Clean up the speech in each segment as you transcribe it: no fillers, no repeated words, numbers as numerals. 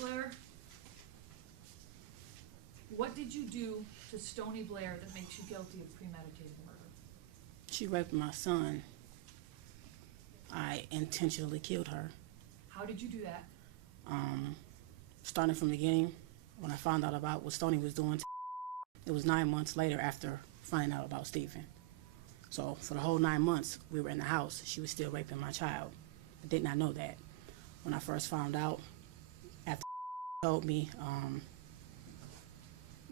Blair, what did you do to Stony Blair that makes you guilty of premeditated murder? She raped my son. I intentionally killed her. How did you do that? Starting from the beginning, when I found out about what Stony was doing, it was 9 months later after finding out about Stephen. So for the whole 9 months we were in the house, she was still raping my child. I did not know that. When I first found out, after told me,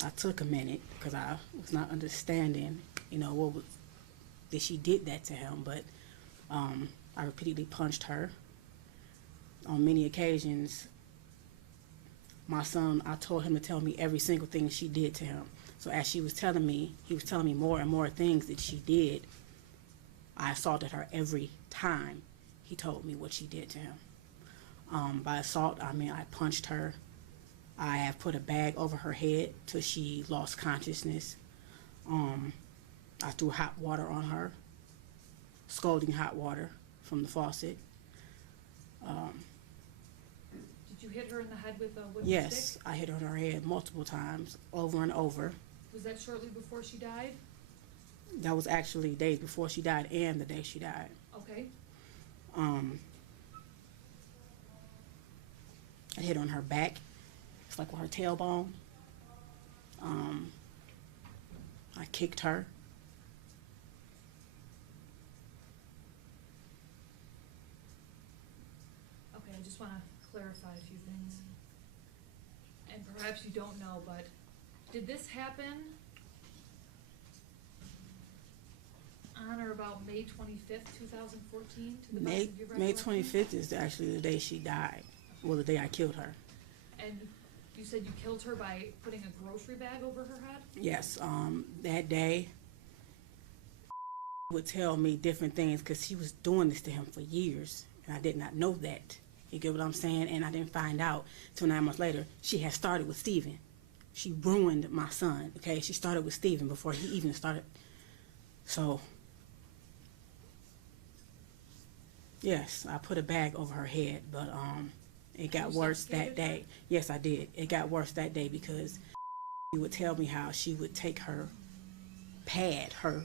I took a minute because I was not understanding, what was, that she did that to him. But I repeatedly punched her. On many occasions, my son, I told him to tell me every single thing she did to him. So as she was telling me, he was telling me more and more things that she did. I assaulted her every time he told me what she did to him. By assault, I mean I punched her. I have put a bag over her head till she lost consciousness. I threw hot water on her, scalding hot water from the faucet. Did you hit her in the head with a wooden Yes, stick? I hit her on her head multiple times, over and over. Was that shortly before she died? That was actually days before she died and the day she died. Okay. I hit her on her back. It's like with her tailbone. I kicked her. Okay, I just want to clarify a few things. And perhaps you don't know, but did this happen on or about May 25th, 2014? To the best of your May recollection? 25th is actually the day she died. Well, the day I killed her. And you said you killed her by putting a grocery bag over her head? Yes, that day would tell me different things because she was doing this to him for years, and I did not know that. You get what I'm saying? And I didn't find out till 9 months later. She had started with Stephen. She ruined my son, okay? She started with Stephen before he even started. So, yes, I put a bag over her head, but it got worse that day. Yes, I did. It got worse that day because she would tell me how she would take her pad, her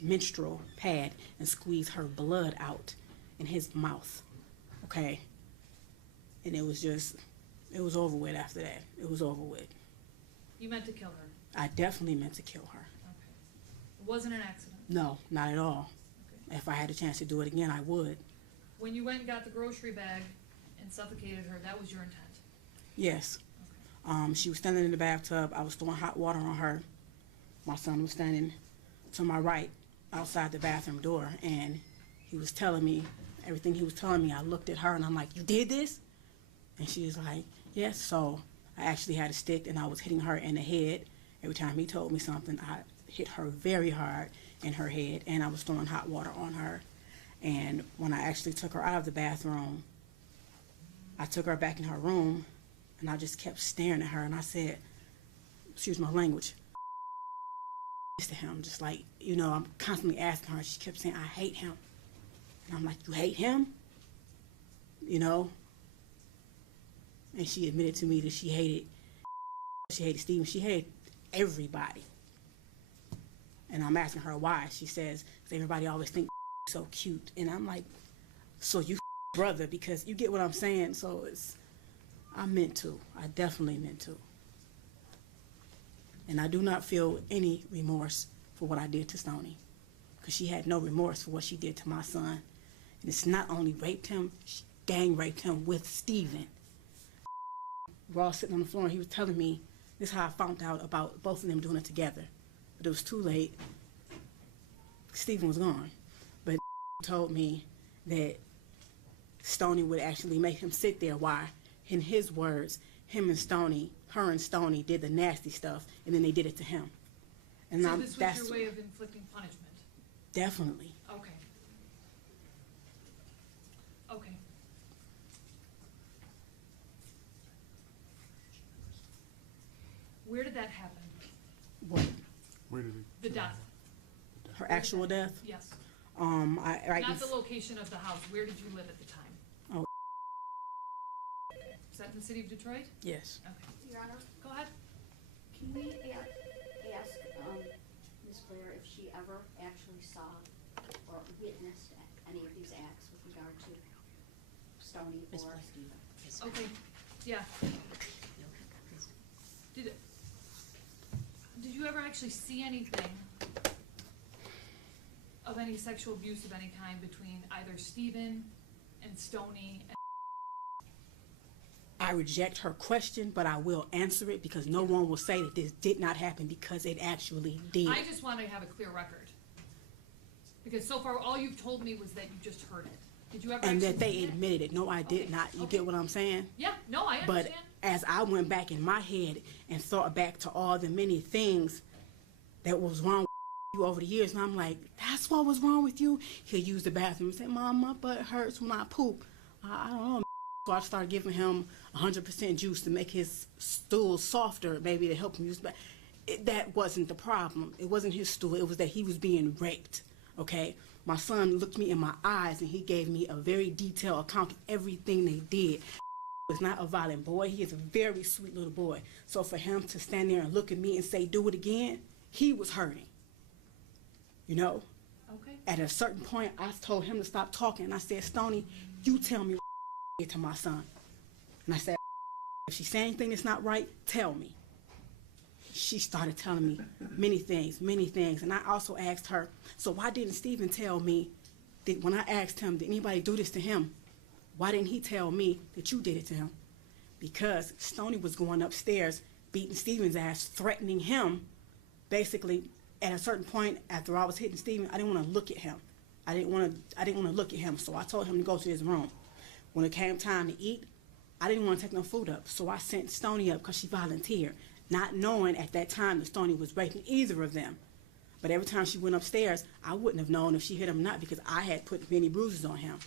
menstrual pad, and squeeze her blood out in his mouth, okay? And it was over with after that. It was over with. You meant to kill her? I definitely meant to kill her. Okay. It wasn't an accident? No, not at all. Okay. If I had a chance to do it again, I would. When you went and got the grocery bag and suffocated her, that was your intent? Yes. Okay. She was standing in the bathtub. I was throwing hot water on her. My son was standing to my right outside the bathroom door, and he was telling me everything he was telling me. I looked at her and I'm like, "You did this?" And she was like, "Yes." So I actually had a stick and I was hitting her in the head. Every time he told me something, I hit her very hard in her head, and I was throwing hot water on her. And when I actually took her out of the bathroom, I took her back in her room, and I just kept staring at her, and I said, excuse my language, to him, just like, I'm constantly asking her. She kept saying, "I hate him." And I'm like, "You hate him?" And she admitted to me that she hated Stephen. She hated everybody. And I'm asking her why. She says, "'Cause everybody always think so cute." And I'm like, "So you brother," because you get what I'm saying. So I definitely meant to. And I do not feel any remorse for what I did to Stony, because she had no remorse for what she did to my son. And it's not only raped him, she gang raped him with Stephen. We're all sitting on the floor, and he was telling me, this is how I found out about both of them doing it together. But it was too late. Stephen was gone. But told me that Stony would actually make him sit there while, in his words, her and Stony did the nasty stuff, and then they did it to him. And so this was your way of inflicting punishment? Definitely. Okay. Okay. Where did that happen? What? Where did it? The death. Her actual death? Yes. Right Not the location of the house. Where did you live at the time? Oh. Is that the city of Detroit? Yes. Okay, Your Honor, go ahead. can we ask Ms. Blair if she ever actually saw or witnessed any of these acts with regard to Stoney Ms. or Blair. Stephen? Okay, yeah. Did you ever actually see anything of any sexual abuse of any kind between either Stephen and Stoney? I reject her question, but I will answer it because no one will say that this did not happen because it actually did. I just want to have a clear record. Because so far, all you've told me was that you just heard it. Did you ever And actually that they see it? admitted it. No, I did Okay, not. You okay. get what I'm saying? Yeah, no, I But understand. as I went back in my head and thought back to all the many things that was wrong with you over the years, and I'm like, that's what was wrong with you? He'll use the bathroom and say, Mom, my butt hurts when I poop. I don't know. So I started giving him 100% juice to make his stool softer, maybe to help him use the bathroom. That wasn't the problem. It wasn't his stool. It was that he was being raped, okay? My son looked me in my eyes, and he gave me a very detailed account of everything they did. Is not a violent boy. He is a very sweet little boy. So for him to stand there and look at me and say, do it again, he was hurting. You know? Okay. At a certain point, I told him to stop talking. And I said, Stoney, you tell me what did to my son. And I said, if she say anything that's not right, tell me. She started telling me many things. And I also asked her, so why didn't Stephen tell me that when I asked him, did anybody do this to him? Why didn't he tell me that you did it to him? Because Stoney was going upstairs, beating Stephen's ass, threatening him. Basically, at a certain point, after I was hitting Stephen, I didn't want to look at him. I didn't want to look at him, so I told him to go to his room. When it came time to eat, I didn't want to take no food up, so I sent Stoney up because she volunteered, not knowing at that time that Stoney was raping either of them. But every time she went upstairs, I wouldn't have known if she hit him or not because I had put many bruises on him.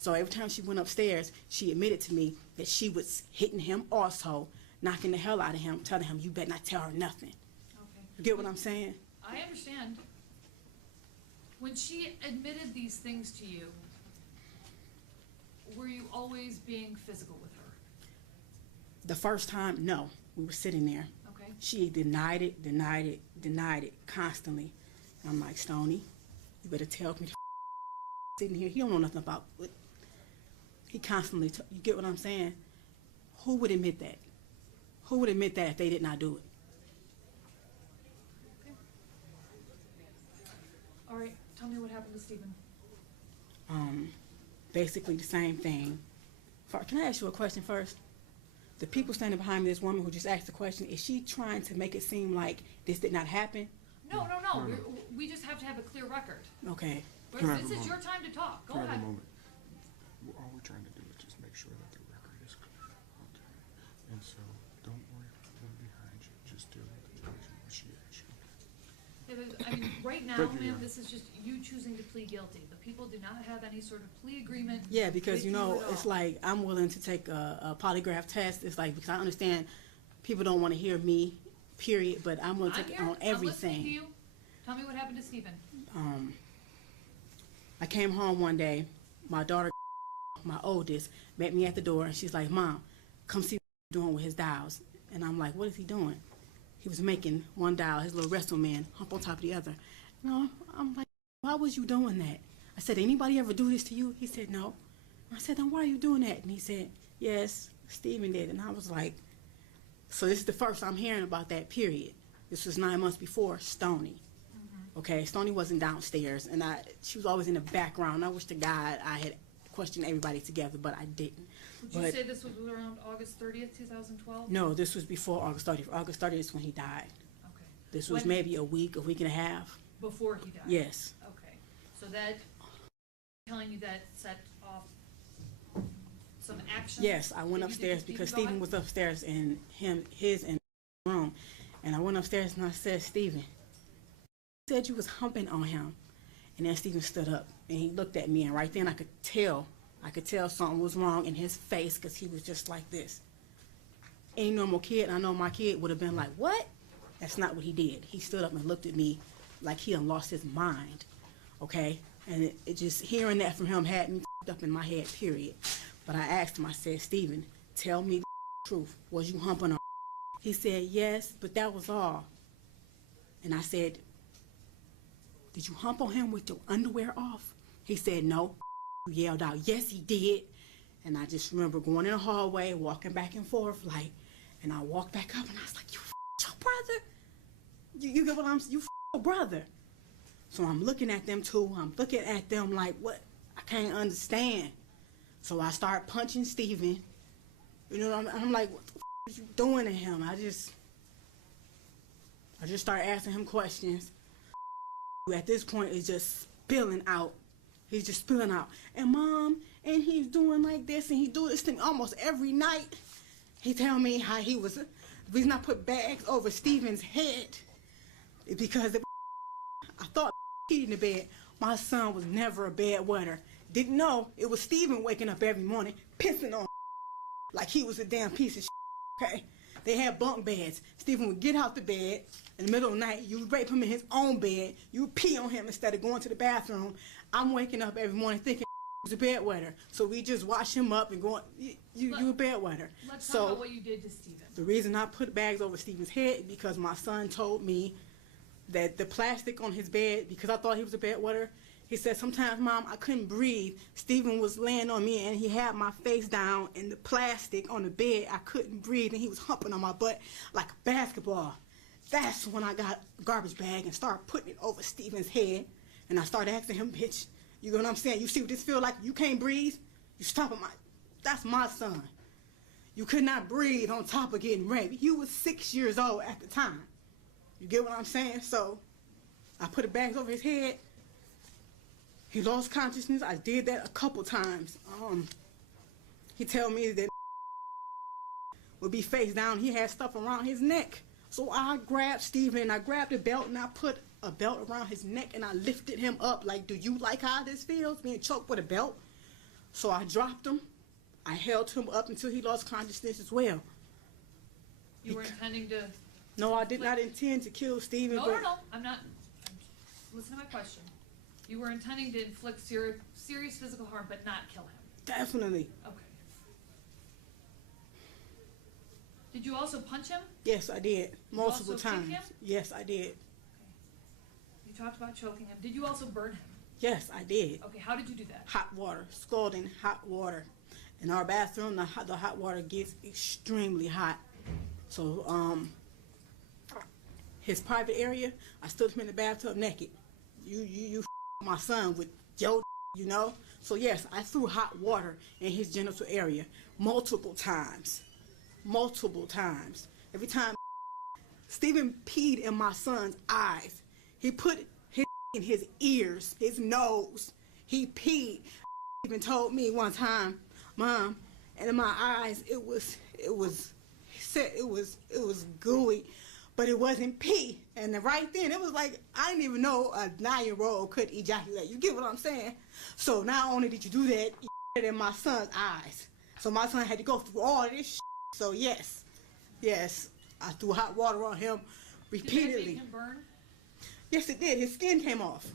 So every time she went upstairs, she admitted to me that she was hitting him also, knocking the hell out of him, telling him, you better not tell her nothing. Okay. You get what I'm saying? I understand. When she admitted these things to you, were you always being physical with her? The first time, no. We were sitting there. Okay. She denied it constantly. And I'm like, Stoney, you better tell me sitting here. He don't know nothing about it. He constantly, you get what I'm saying? Who would admit that? Who would admit that if they did not do it? Okay. All right, tell me what happened to Stephen. Basically the same thing. Can I ask you a question first? The people standing behind me, this woman who just asked the question, is she trying to make it seem like this did not happen? No. We just have to have a clear record. Okay. Can I have This a is your moment? time to talk. Go Can I have ahead. a moment? All we're trying to do is just make sure that the record is clear. Okay. And so, don't worry about them behind you. Just deal with the situation where she asked you. I mean, right now, Thank you, ma'am, yeah. this is just you choosing to plead guilty. The people do not have any sort of plea agreement. Yeah, because with you know, at it's all. like I'm willing to take a polygraph test. It's like because I understand people don't want to hear me, period. But I'm willing to I'm take here. it on I'm listening to everything. you. Tell me what happened to Stephen. I came home one day. My daughter, my oldest, met me at the door, and she's like, "Mom, come see what he's doing with his dials." And I'm like, "What is he doing?" He was making one dial, his little wrestle man, hump on top of the other. No, I'm like, "Why was you doing that?" I said, "Anybody ever do this to you?" He said, "No." I said, "Then why are you doing that?" And he said, "Yes, Stephen did." And I was like, so this is the first I'm hearing about that, period. This was 9 months before Stoney. Okay, Stoney wasn't downstairs, and she was always in the background. I wish to God I had questioned everybody together, but I didn't. Would you But say this was around August 30th, 2012? no, this was before August 30th. August 30th is when he died. Okay. This was When- maybe a week and a half. Before he died? Yes. Okay. So that, telling you that set off some action? Yes, I went that you did upstairs to because Go Stephen ahead. was upstairs in his room. And I went upstairs and I said, "Stephen, you said you was humping on him." And then Stephen stood up and he looked at me, and right then I could tell something was wrong in his face because he was just like this. Any normal kid, and I know my kid would have been like, "What?" That's not what he did. He stood up and looked at me like he done lost his mind, okay? And it just, hearing that from him had me up in my head, period. But I asked him, I said, "Stephen, tell me truth. Was you humping her? He said, yes, but that was all. And I said, did you hump on him with your underwear off? He said, no. You yelled out, yes, he did. And I just remember going in the hallway, walking back and forth, like, and I walked back up and I was like, you your brother? You get what I'm saying? You your brother. So I'm looking at them too. I'm looking at them like, what? I can't understand. So I start punching Steven. You know, I'm like, what the are you doing to him? I just start asking him questions. At this point, it's just spilling out. He's just spilling out. And Mom, and he's doing like this, and he do this thing almost every night. He tell me how he was, the reason I put bags over Steven's head is because I thought peed in the bed. My son was never a bedwetter. Didn't know it was Steven waking up every morning, pissing on like he was a damn piece of shit, okay? They had bunk beds. Steven would get out the bed in the middle of the night. You would rape him in his own bed. You would pee on him instead of going to the bathroom. I'm waking up every morning thinking he was a bedwetter. So we just wash him up and go, you a bedwetter. Let's talk about what you did to Steven. The reason I put bags over Steven's head is because my son told me that the plastic on his bed, because I thought he was a bedwetter, he said, sometimes, Mom, I couldn't breathe. Steven was laying on me, and he had my face down, and the plastic on the bed, I couldn't breathe, and he was humping on my butt like a basketball. That's when I got a garbage bag and started putting it over Steven's head, and I started asking him, bitch, you know what I'm saying? You see what this feel like? You can't breathe? You stopping my... That's my son. You could not breathe on top of getting raped. You was 6 years old at the time. You get what I'm saying? So I put the bags over his head. He lost consciousness. I did that a couple times. He told me that would be face down. He had stuff around his neck. So I grabbed Steven and I grabbed a belt and I put a belt around his neck and I lifted him up like, do you like how this feels, being choked with a belt? So I dropped him. I held him up until he lost consciousness as well. You were intending to... No, I did not intend to kill Steven. No, I'm not... Listen to my question. You were intending to inflict serious physical harm, but not kill him. Definitely. Okay. Did you also punch him? Yes, I did. Multiple also kick times. him? Yes, I did. Okay. You talked about choking him. Did you also burn him? Yes, I did. Okay, how did you do that? Hot water, scalding hot water. In our bathroom, the hot water gets extremely hot. So, his private area, I stood him in the bathtub naked. You my son with your, you know? So yes, I threw hot water in his genital area multiple times. Multiple times. Every time Steven peed in my son's eyes. He put his in his ears, his nose. He peed. Even told me one time, Mom, and in my eyes he said it was gooey, but it wasn't pee. And then right then, it was like, I didn't even know a 9-year-old could ejaculate. You get what I'm saying? So not only did you do that, you did it in my son's eyes. So my son had to go through all this shit. So yes, I threw hot water on him repeatedly. Did that make him burn? Yes, it did. His skin came off.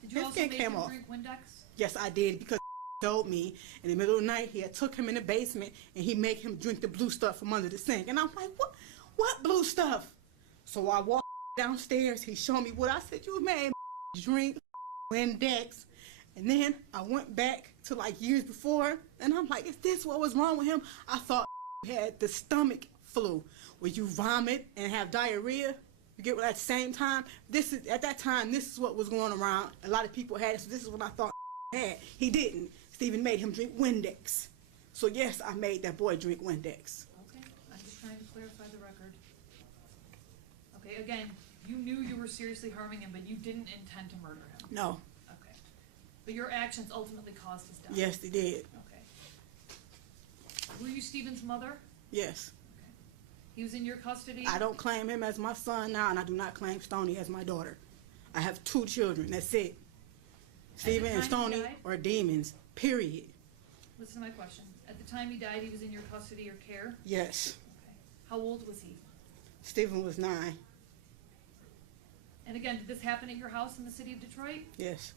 Did you His also skin make came him off. drink Windex? Yes, I did, because told me in the middle of the night he had took him in the basement and he made him drink the blue stuff from under the sink. And I'm like, what blue stuff? So I walked downstairs. He showed me what I said. You made drink Windex. And then I went back to like years before, and I'm like, is this what was wrong with him? I thought he had the stomach flu, where you vomit and have diarrhea. You get what, at the same time? At that time, this is what was going around. A lot of people had it, so this is what I thought had. He didn't. Steven made him drink Windex. So yes, I made that boy drink Windex. Okay, I'm just trying to clarify the record. Okay, again, you knew you were seriously harming him, but you didn't intend to murder him. No. Okay. But your actions ultimately caused his death. Yes, they did. Okay. Were you Steven's mother? Yes. Okay. He was in your custody? I don't claim him as my son now, and I do not claim Stoney as my daughter. I have 2 children. That's it. Steven and time he Stoney died? are demons, period. Listen to my question. At the time he died, he was in your custody or care? Yes. Okay. How old was he? Steven was 9. And again, did this happen at your house in the city of Detroit? Yes.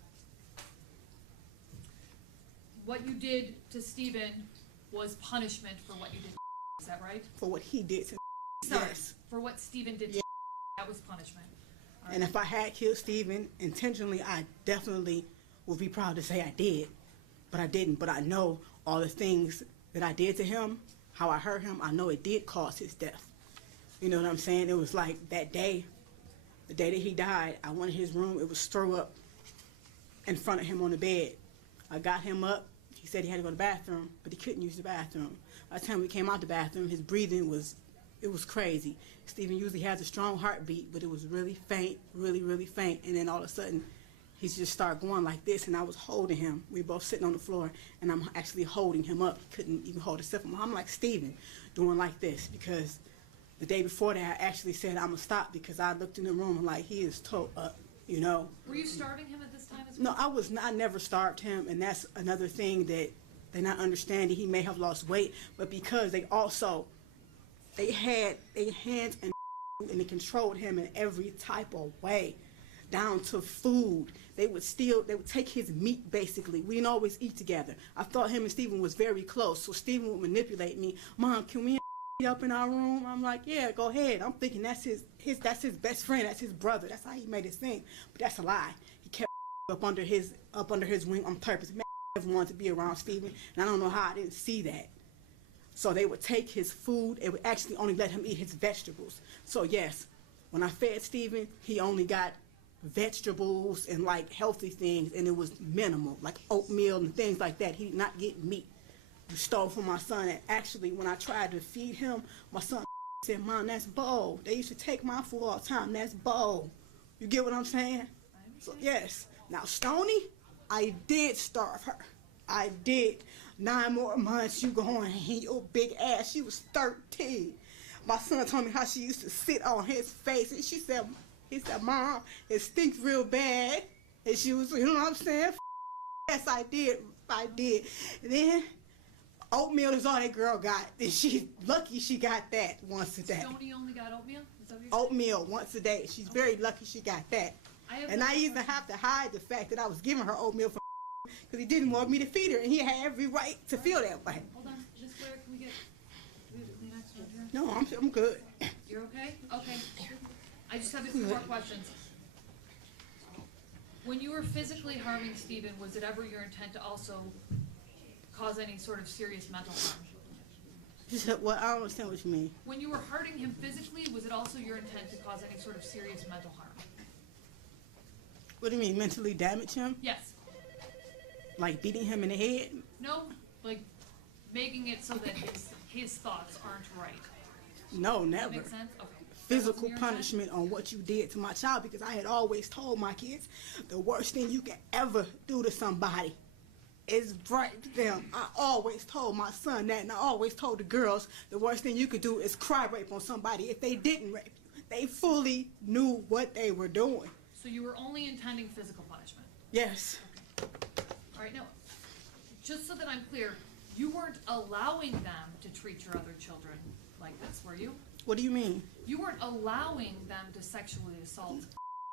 What you did to Steven was punishment for what you did to Is that right? For what he did to Sorry. Yes. For what Stephen did to Yeah. that was punishment. All And right. if I had killed Stephen intentionally, I definitely would be proud to say I did. But I didn't. But I know all the things that I did to him, how I hurt him, I know it did cause his death. You know what I'm saying? It was like that day, the day that he died, I went in his room, it was throw up in front of him on the bed. I got him up. He said he had to go to the bathroom, but he couldn't use the bathroom. By the time we came out the bathroom, his breathing was crazy. Stephen usually has a strong heartbeat, but it was really faint, really, really faint. And then all of a sudden, he just started going like this, and I was holding him. We were both sitting on the floor, and I'm actually holding him up. He couldn't even hold himself. I'm like, Stephen, doing like this, because the day before that, I actually said I'm going to stop, because I looked in the room and like, he is toe up, you know. Were you starving him at this time as well? No, I was not. I never starved him, and that's another thing that they're not understanding. He may have lost weight, but because they had their hands and they controlled him in every type of way, down to food. They would take his meat, basically. We didn't always eat together. I thought him and Stephen was very close, so Stephen would manipulate me. Mom, can we eat up in our room? I'm like, yeah, go ahead. I'm thinking that's his best friend, that's his brother. That's how he made it seem, but that's a lie. He kept up under his wing on purpose. Man, never wanted to be around Stephen, and I don't know how I didn't see that. So they would take his food. It would actually only let him eat his vegetables. So yes, when I fed Stephen, he only got vegetables and like healthy things, and it was minimal, like oatmeal and things like that. He did not get meat. You stole from my son. And actually, when I tried to feed him, my son said, Mom, that's bowl. They used to take my food all the time. That's bowl. You get what I'm saying? So yes. Now Stony, I did starve her. I did. 9 more months you going, your big ass. She was 13. My son told me how she used to sit on his face, and he said, Mom, it stinks real bad. And she was, you know what I'm saying? Yes, I did. And then oatmeal is all that girl got. And she's lucky she got that once a day. Stony only got oatmeal? Is that what you're saying? Oatmeal once a day. She's very lucky she got that. And I even have to hide the fact that I was giving her oatmeal for because he didn't want me to feed her, and he had every right to feel that way. Hold on, Miss Blair, can we get Kleenex right here? No, I'm good. You're okay? Okay. I just have a few more questions. When you were physically harming Stephen, was it ever your intent to also cause any sort of serious mental harm? Well, I don't understand what you mean. When you were hurting him physically, was it also your intent to cause any sort of serious mental harm? What do you mean, mentally damage him? Yes. Like beating him in the head? No, like making it so that his thoughts aren't right. No, Does never. that make sense? Okay. Physical punishment on what you did to my child, because I had always told my kids the worst thing you can ever do to somebody is rape them. I always told my son that, and I always told the girls the worst thing you could do is cry rape on somebody if they didn't rape you. They fully knew what they were doing. So you were only intending physical punishment? Yes. All right, now, just so that I'm clear, you weren't allowing them to treat your other children like this, were you? What do you mean? You weren't allowing them to sexually assault.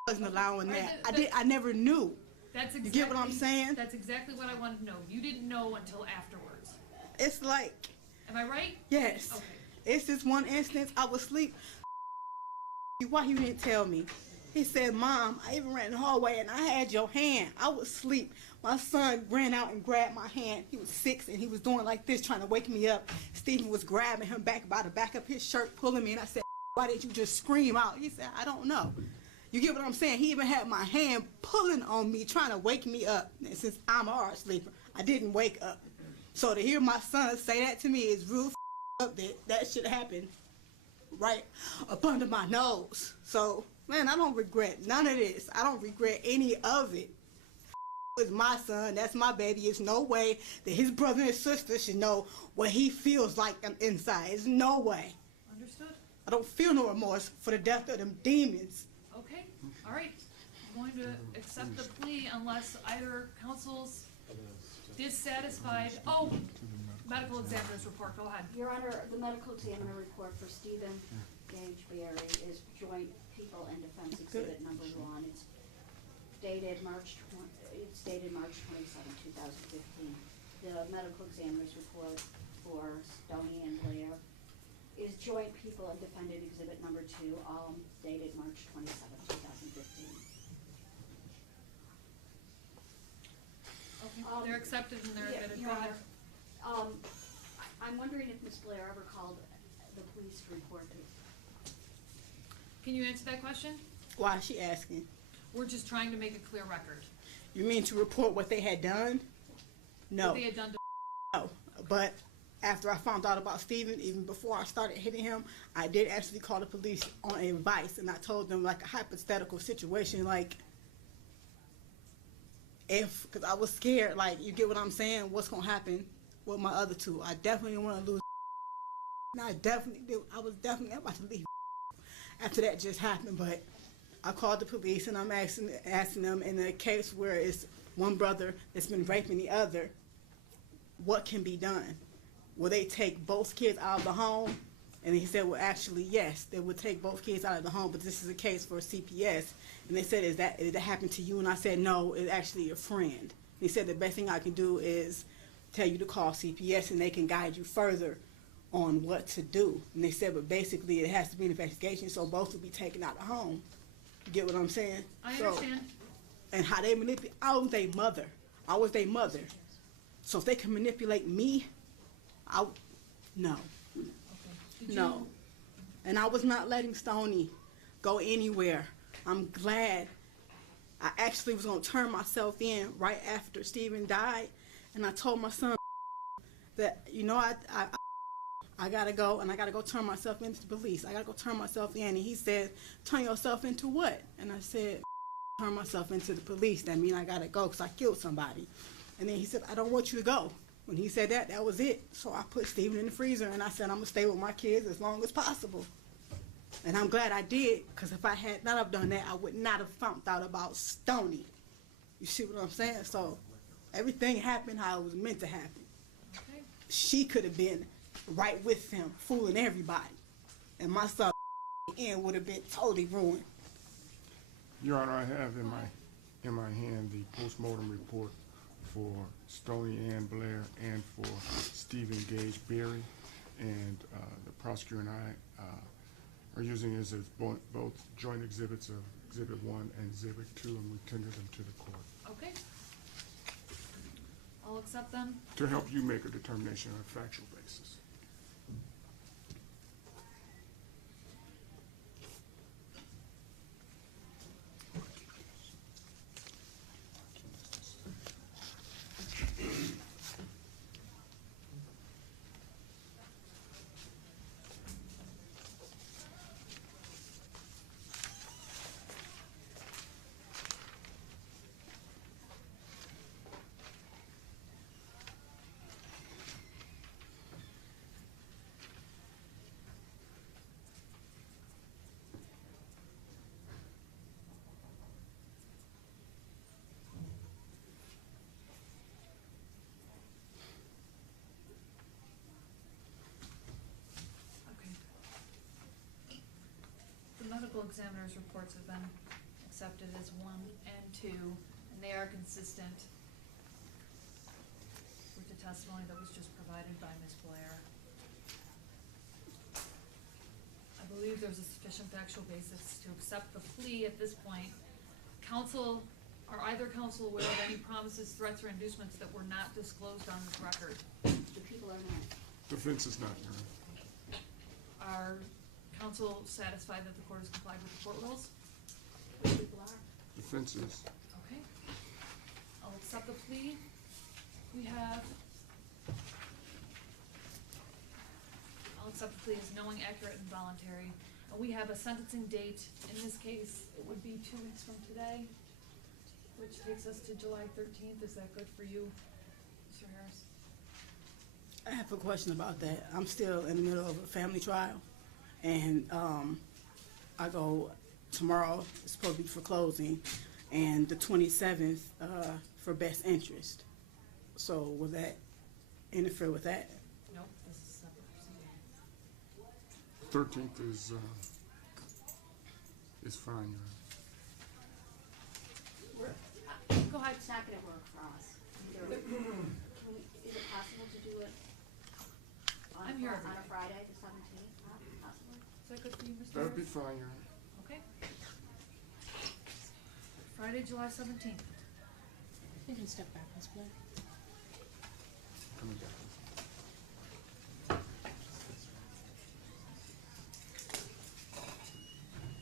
I wasn't allowing All right, that. I never knew. That's exactly, You get what I'm saying? That's exactly what I wanted to know. You didn't know until afterwards. It's like, Am I right? yes. Okay. It's this one instance, I was asleep. Why you didn't tell me? He said, Mom, I even ran in the hallway and I had your hand. I was asleep. My son ran out and grabbed my hand. He was 6 and he was doing like this, trying to wake me up. Stephen was grabbing him back by the back of his shirt, pulling me, and I said, why didn't you just scream out? He said, I don't know. You get what I'm saying? He even had my hand pulling on me, trying to wake me up. And since I'm a hard sleeper, I didn't wake up. So to hear my son say that to me is real up that shit happened right up under my nose. So, man, I don't regret none of this. I don't regret any of it. It's my son. That's my baby. There's no way that his brother and sister should know what he feels like inside. There's no way. Understood? I don't feel no remorse for the death of them demons. Okay. All right. I'm going to accept the plea unless either counsel's dissatisfied. Oh, medical examiner's report. Go ahead. Your Honor, the medical examiner report for Stephen Gage Berry is Joint People and Defense Exhibit number 1. It's dated March 27, 2015. The medical examiner's report for Stoney and Blair is joint people and defendant exhibit number 2, all dated March 27, 2015. Okay, they're accepted and they're admitted. Your Go ahead. Honor, I'm wondering if Ms. Blair ever called the police to report it. Can you answer that question? Why is she asking? We're just trying to make a clear record. You mean to report what they had done? No. What they had done to No. But after I found out about Steven, even before I started hitting him, I did actually call the police on advice, and I told them like a hypothetical situation, like if, because I was scared, like, you get what I'm saying, what's going to happen with my other two. I definitely didn't want to lose. And I was definitely about to leave after that just happened, but I called the police and I'm asking them, in a case where it's one brother that's been raping the other, what can be done? Will they take both kids out of the home? And he said, well, actually, yes, they would take both kids out of the home, but this is a case for CPS. And they said, did that happen to you? And I said, no, it's actually a friend. He said, the best thing I can do is tell you to call CPS and they can guide you further on what to do. And they said, but basically it has to be an investigation, so both will be taken out of the home. You get what I'm saying? I understand. And how they manipulate, I was their mother. So if they can manipulate me, no. Okay. Did No. you- And I was not letting Stoney go anywhere. I'm glad. I actually was going to turn myself in right after Steven died. And I told my son that, you know, I got to go, and I got to go turn myself into the police. I got to go turn myself in. And he said, turn yourself into what? And I said, turn myself into the police. That means I got to go because I killed somebody. And then he said, I don't want you to go. When he said that, that was it. So I put Steven in the freezer, and I said, I'm going to stay with my kids as long as possible. And I'm glad I did, because if I had not have done that, I would not have found out about Stoney. You see what I'm saying? So everything happened how it was meant to happen. Okay. She could have been right with him, fooling everybody. And my son end would have been totally ruined. Your Honor, I have in my hand the postmortem report for Stoney Ann Blair and for Stephen Gage Berry, and the prosecutor and I are using it as both joint exhibits of Exhibit 1 and Exhibit 2, and we tender them to the court Okay. I'll accept them. to help you make a determination on a factual basis. Okay. The medical examiner's reports have been accepted as 1 and 2, and they are consistent with the testimony that was just provided by Ms. Blair. I believe there's a sufficient factual basis to accept the plea at this point. Counsel, are either counsel aware of any promises, threats, or inducements that were not disclosed on this record? The people are not. Defense is not, Your Honor. Are counsel satisfied that the court has complied with the court rules? The people are. Defense is. Okay. I'll accept the plea. We have, I'll accept the plea as knowing, accurate, and voluntary. And we have a sentencing date. In this case, it would be 2 weeks from today, which takes us to July 13th. Is that good for you, Mr. Harris? I have a question about that. I'm still in the middle of a family trial, and I go tomorrow. It's supposed to be for closing, and the 27th for best interest. So will that interfere with that? Nope, this is a separate proceeding. 13th is fine, Your Honor. Go ahead. It's not gonna work for us. Is it possible to do it on I'm here every on a day. Friday, the 17th? that good for you, Mr. That would be Harris? fine, Your Honor. Okay. Friday, July 17th. You can step back, Ms. Blair. Coming back.